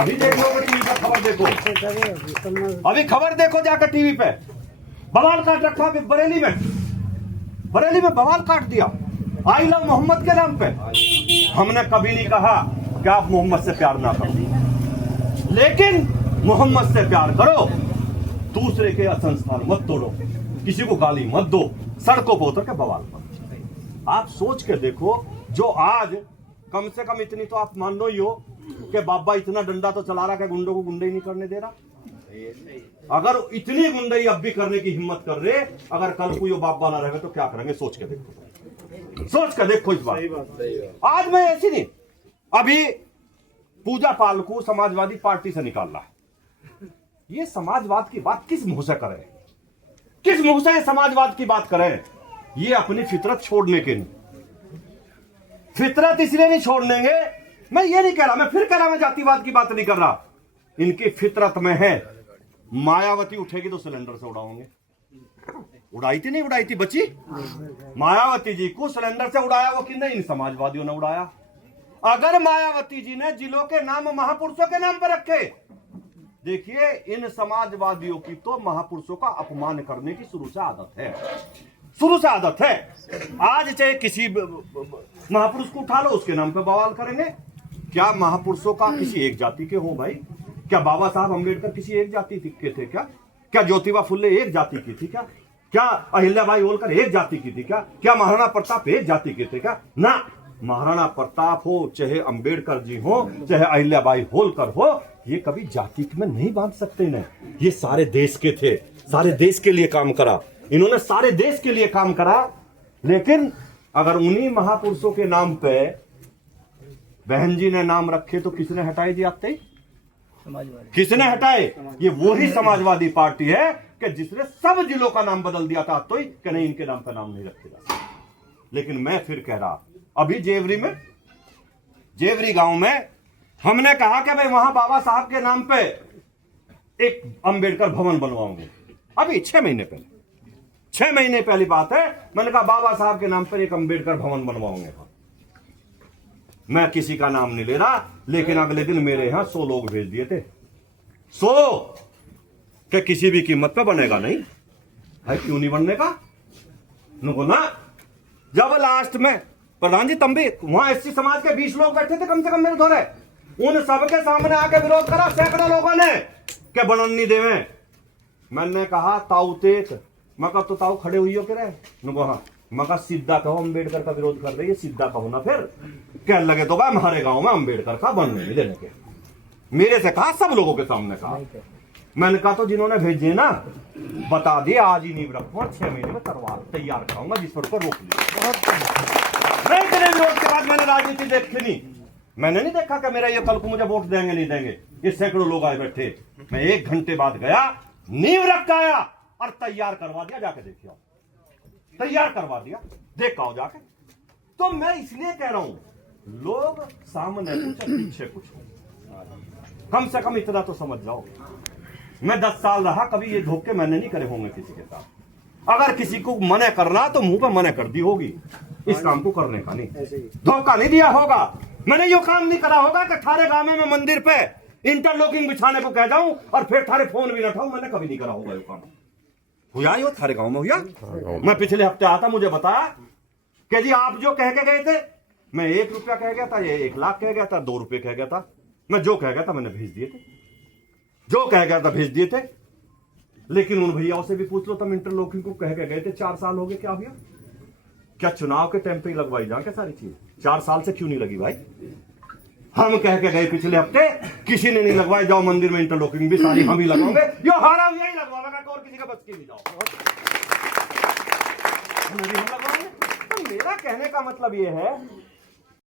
अभी देख लो टीवी पे खबर देखो, अभी खबर देखो जाकर टीवी पे। बवाल काट रखा अभी बरेली में बवाल काट दिया आई लव मोहम्मद के नाम पे। हमने कभी नहीं कहा कि आप मोहम्मद से प्यार ना करो, लेकिन मोहम्मद से प्यार करो, दूसरे के संस्कार मत तोड़ो, किसी को गाली मत दो, सड़कों पर उतर के बवाल मत। आप सोच के देखो, जो आज कम से कम इतनी तो आप मान लो ही हो कि बाबा इतना डंडा तो चला रहा है, गुंडों को गुंडे ही नहीं करने दे रहा। अगर इतनी गुंडई अब भी करने की हिम्मत कर रहे, अगर कल कोई बाप वाला रहेगा तो क्या करेंगे? सोच के देखो, सोच के देखो इस बात। आज मैं ऐसी नहीं, अभी पूजा पाल को समाजवादी पार्टी से निकाल रहा है। ये समाजवाद की बात किस मुंह से करें? किस मुंह से समाजवाद की बात करें? ये अपनी फितरत छोड़ने के नहीं, फितरत इसलिए नहीं छोड़ देंगे। मैं ये नहीं कह रहा, मैं फिर कह रहा, मैं जातिवाद की बात नहीं कर रहा। इनकी फितरत में है, मायावती उठेगी तो सिलेंडर से उड़ाओगे। उड़ाई थी नहीं उड़ाई थी बची? मायावती जी को सिलेंडर से उड़ाया वो कि नहीं? इन समाजवादियों ने उड़ाया। अगर मायावती जी ने जिलों के नाम महापुरुषों के नाम पर रखे, देखिए इन समाजवादियों की तो महापुरुषों का अपमान करने की शुरू से आदत है, शुरू से आदत है। आज चाहे किसी महापुरुष को उठा लो, उसके नाम पे बवाल करेंगे। क्या महापुरुषों का किसी एक जाति के हो भाई? क्या बाबा साहब अम्बेडकर किसी एक जाति के थे क्या? क्या ज्योतिबा फुले एक जाति की थी क्या? क्या अहिल्याबाई होलकर एक जाति की थी क्या? क्या महाराणा प्रताप एक जाति के थे क्या? ना, महाराणा प्रताप हो, चाहे अम्बेडकर जी हो, चाहे अहिल्याबाई होलकर हो, ये कभी जाति में नहीं बांध सकते न। ये सारे देश के थे, सारे देश के लिए काम करा इन्होंने, सारे देश के लिए काम करा। लेकिन अगर उन्हीं महापुरुषों के नाम पे बहन जी ने नाम रखे तो किसने हटाए जी? आते ही किसने हटाए? ये वही समाजवादी पार्टी है कि जिसने सब जिलों का नाम बदल दिया था तो ही कि नहीं इनके नाम पे नाम नहीं रखेगा। लेकिन मैं फिर कह रहा, अभी जेवरी गांव में हमने कहा कि भाई वहां बाबा साहब के नाम पे एक अंबेडकर भवन बनवाऊंगे। अभी 6 महीने पहले, 6 महीने पहली बात है, मैंने कहा बाबा साहब के नाम पर एक अंबेडकर भवन बनवाऊंगे। मैं किसी का नाम नहीं ले रहा, लेकिन अगले दिन मेरे यहां 100 लोग भेज दिए थे। 100 के किसी भी कीमत पे बनेगा नहीं है। क्यों नहीं बनने का? नुको ना, जब लास्ट में प्रधान जी तंबी वहां एससी समाज के 20 लोग बैठे थे कम से कम मेरे धोरे, उन सबके सामने आके विरोध करा सैकड़ों लोगों ने कि बनन नहीं देवे। मैंने कहा ताऊ तेक, मैं कहा तो ताऊ खड़े हुई हो के रहे नुको? हाँ, मैं कहा सीधा कहो, अम्बेडकर का विरोध कर रही है, सीधा कहो ना। फिर कह लगे तो हमारे गांव में अम्बेडकर का बनने नहीं देने के। मेरे से कहा, सब लोगों के सामने कहा। मैंने कहा तो जिन्होंने भेजे ना बता दिए, आज ही नींव रखो और 6 महीने में तलवार तैयार कराऊंगा जिस पर रोक लिया। नहीं तेरे विरोध के बाद मैंने राजनीति देखी नहीं, मैंने नहीं देखा कि मेरा ये कल को मुझे वोट देंगे नहीं देंगे। ये सैकड़ों लोग आए बैठे, मैं 1 घंटे बाद गया, नींव रख आया और तैयार करवा दिया। जाके देखिए, तैयार करवा दिया, देखा हो जाके। तो मैं इसलिए कह रहा हूं, लोग सामने कुछ पीछे कुछ, कम से कम इतना तो समझ जाओ। मैं 10 साल रहा, कभी ये धोखे मैंने नहीं करे होंगे किसी के साथ। अगर किसी को मना करना तो मुंह पे मना कर दी होगी, इस काम को करने का नहीं, धोखा नहीं दिया होगा। मैंने यो काम नहीं करा होगा कि थारे गांव में मंदिर पे इंटरलॉकिंग बिछाने को कह जाऊं और फिर थारे फोन भी ना उठाऊं। मैंने कभी नहीं करा होगा यो काम। हुआ यो थारे गांव में हुआ? मैं पिछले हफ्ते आता, मुझे बताया कि जी आप जो कह के गए थे, मैं 1 रुपया कह गया था, ये 1 लाख कह गया था, 2 रुपये कह गया था। मैं जो कह गया था मैंने भेज दिए थे, जो कह गया था भेज दिए थे। लेकिन उन भैयाओं से भी पूछ लो, तुम इंटरलॉकिंग को कह के गए थे, 4 साल हो गए, क्या हुआ? क्या चुनाव के टाइम पे ही लगवाई जाए क्या सारी चीज? 4 साल से क्यों नहीं लगी भाई? हम कह के गए पिछले हफ्ते, किसी ने नहीं लगवाई, जाओ मंदिर में इंटरलॉकिंग भी सारी हम ही लगाओगे, यो हारा यही लगवाएगा और किसी का बस की नहीं। जाओ हम लगवाएंगे। तो मेरा कहने का मतलब ये है